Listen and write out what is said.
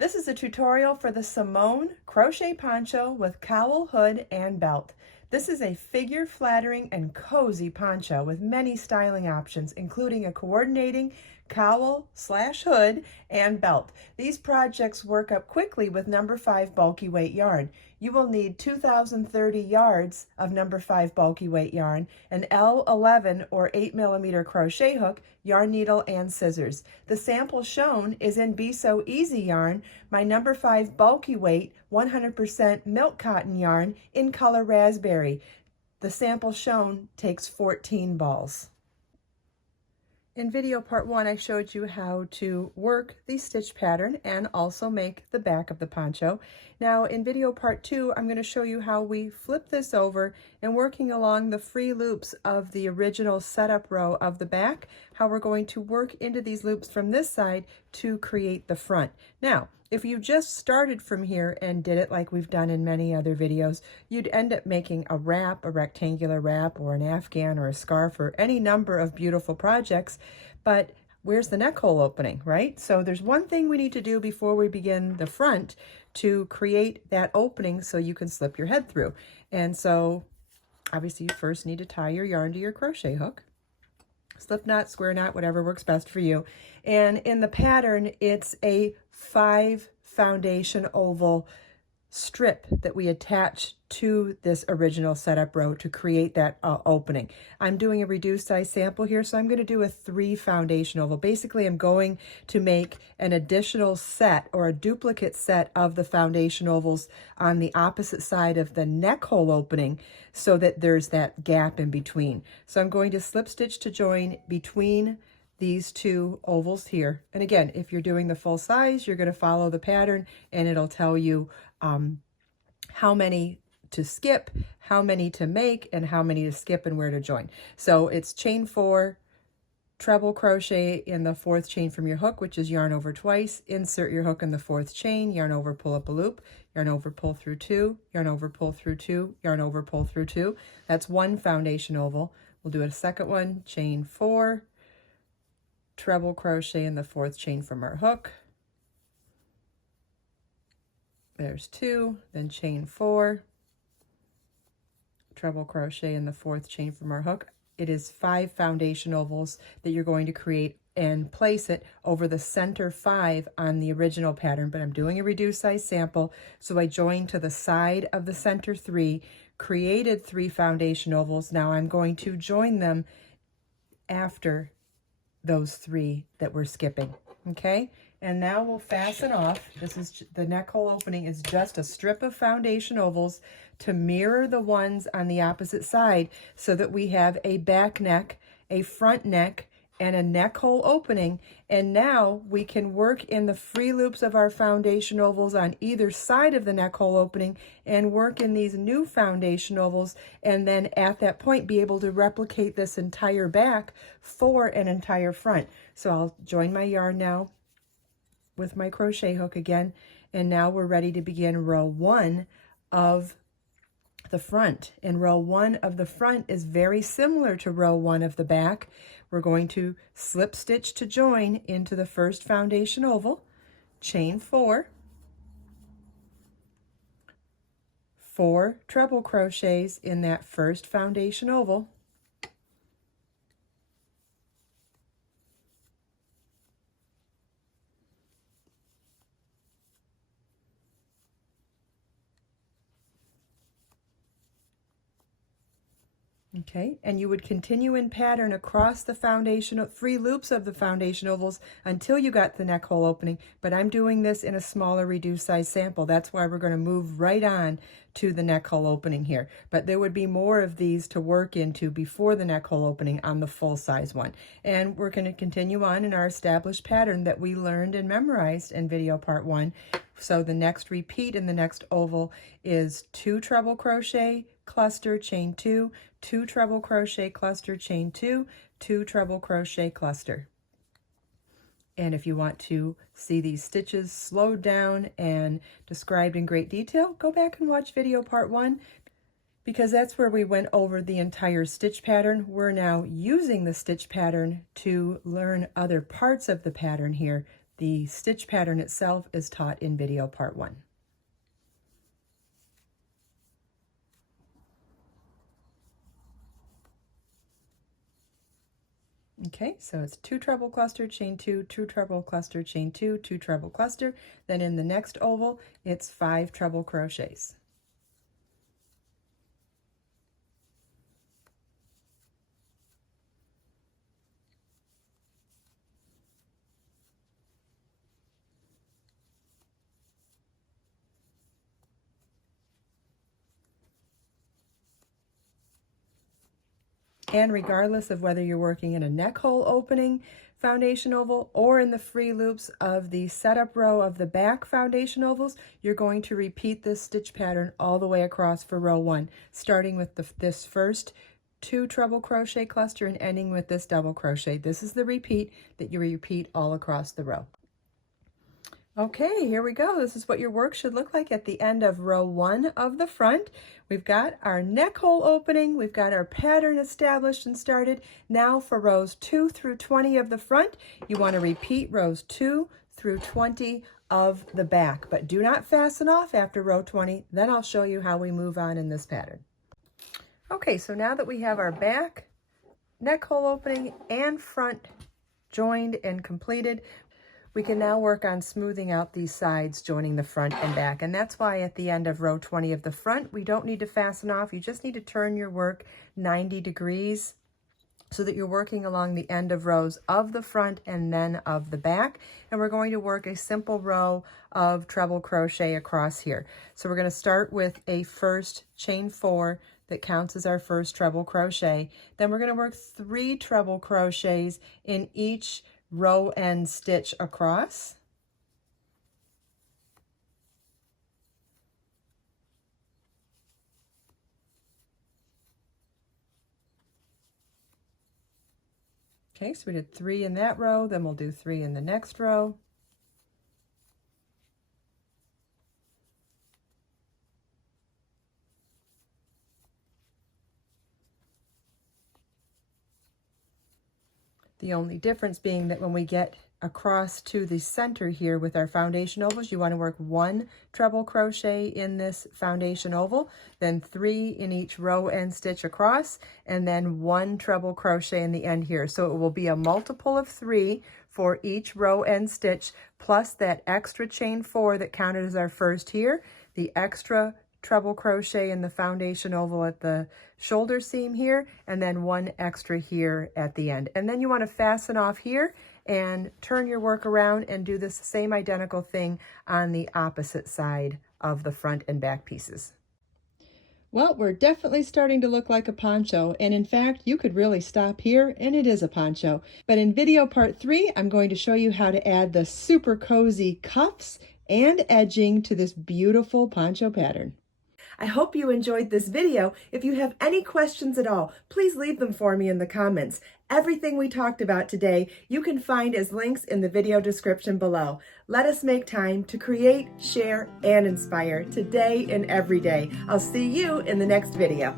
This is a tutorial for the Simone Crochet Poncho with cowl, hood, and belt. This is a figure flattering and cozy poncho with many styling options, including a coordinating cowl/hood and belt. These projects work up quickly with number 5 bulky weight yarn. You will need 2030 yards of number 5 bulky weight yarn, an L11 or 8mm crochet hook, yarn needle, and scissors. The sample shown is in Be So Easy yarn, my number 5 bulky weight 100% milk cotton yarn in color raspberry. The sample shown takes 14 balls. In video part 1, I showed you how to work the stitch pattern and also make the back of the poncho. Now in video part 2, I'm going to show you how we flip this over and working along the free loops of the original setup row of the back, how we're going to work into these loops from this side to create the front. Now, if you just started from here and did it like we've done in many other videos, you'd end up making a wrap, a rectangular wrap, or an afghan, or a scarf, or any number of beautiful projects. But where's the neck hole opening, right? So there's one thing we need to do before we begin the front to create that opening so you can slip your head through. And so obviously you first need to tie your yarn to your crochet hook. Slip knot, square knot, whatever works best for you. And in the pattern, it's a 5 foundation oval strip that we attach to this original setup row to create that opening. I'm doing a reduced size sample here, so I'm going to do a 3 foundation oval. Basically, I'm going to make an additional set or a duplicate set of the foundation ovals on the opposite side of the neck hole opening so that there's that gap in between. So I'm going to slip stitch to join between these 2 ovals here. And again, if you're doing the full size, you're going to follow the pattern and it'll tell you how many to skip, how many to make, and how many to skip and where to join. So it's chain 4, treble crochet in the 4th chain from your hook, which is yarn over twice, insert your hook in the 4th chain, yarn over, pull up a loop, yarn over, pull through 2, yarn over, pull through 2, yarn over, pull through 2. That's 1 foundation oval. We'll do a second one, chain 4, treble crochet in the 4th chain from our hook. There's 2, then chain 4, treble crochet in the 4th chain from our hook. It is 5 foundation ovals that you're going to create and place it over the center 5 on the original pattern, but I'm doing a reduced size sample, so I joined to the side of the center 3, created 3 foundation ovals. Now I'm going to join them after those 3 that we're skipping, okay? And now we'll fasten off. This is the neck hole opening is just a strip of foundation ovals to mirror the ones on the opposite side so that we have a back neck, a front neck, and a neck hole opening. And now we can work in the free loops of our foundation ovals on either side of the neck hole opening and work in these new foundation ovals, and then at that point be able to replicate this entire back for an entire front. So I'll join my yarn now with my crochet hook again, and now we're ready to begin row 1 of the front. And row 1 of the front is very similar to row 1 of the back. We're going to slip stitch to join into the 1st foundation oval, chain 4, 4 treble crochets in that 1st foundation oval, okay, and you would continue in pattern across the foundation, free loops of the foundation ovals until you got the neck hole opening, but I'm doing this in a smaller reduced size sample. That's why we're going to move right on to the neck hole opening here. But there would be more of these to work into before the neck hole opening on the full size one. And we're going to continue on in our established pattern that we learned and memorized in video part 1. So the next repeat in the next oval is 2 treble crochet, cluster, chain 2, 2 treble crochet, cluster, chain 2, 2 treble crochet, cluster. And if you want to see these stitches slowed down and described in great detail, go back and watch video part 1, because that's where we went over the entire stitch pattern. We're now using the stitch pattern to learn other parts of the pattern here The stitch pattern itself is taught in video part 1. Okay, so it's 2 treble cluster, chain 2, 2 treble cluster, chain 2, 2 treble cluster. Then in the next oval, it's 5 treble crochets. And regardless of whether you're working in a neck hole opening foundation oval or in the free loops of the setup row of the back foundation ovals, you're going to repeat this stitch pattern all the way across for row 1, starting with this first 2 treble crochet cluster and ending with this double crochet. This is the repeat that you repeat all across the row. Okay, here we go. This is what your work should look like at the end of row 1 of the front. We've got our neck hole opening, we've got our pattern established and started. Now for rows 2 through 20 of the front, you want to repeat rows 2 through 20 of the back, but do not fasten off after row 20. Then I'll show you how we move on in this pattern. Okay, so now that we have our back, neck hole opening, and front joined and completed, we can now work on smoothing out these sides joining the front and back. And that's why at the end of row 20 of the front, we don't need to fasten off. You just need to turn your work 90 degrees so that you're working along the end of rows of the front and then of the back. And we're going to work a simple row of treble crochet across here. So we're going to start with a first chain 4 that counts as our first treble crochet. Then we're going to work 3 treble crochets in each row end stitch across. Okay, so we did 3 in that row, then we'll do 3 in the next row. The only difference being that when we get across to the center here with our foundation ovals, you want to work 1 treble crochet in this foundation oval, then 3 in each row end stitch across, and then 1 treble crochet in the end here. So it will be a multiple of 3 for each row end stitch, plus that extra chain 4 that counted as our first here, the extra treble crochet in the foundation oval at the shoulder seam here, and then 1 extra here at the end. And then you want to fasten off here and turn your work around and do this same identical thing on the opposite side of the front and back pieces. Well, we're definitely starting to look like a poncho, and in fact, you could really stop here and it is a poncho. But in video part 3, I'm going to show you how to add the super cozy cuffs and edging to this beautiful poncho pattern. I hope you enjoyed this video. If you have any questions at all, please leave them for me in the comments. Everything we talked about today, you can find as links in the video description below. Let us make time to create, share, and inspire today and every day. I'll see you in the next video.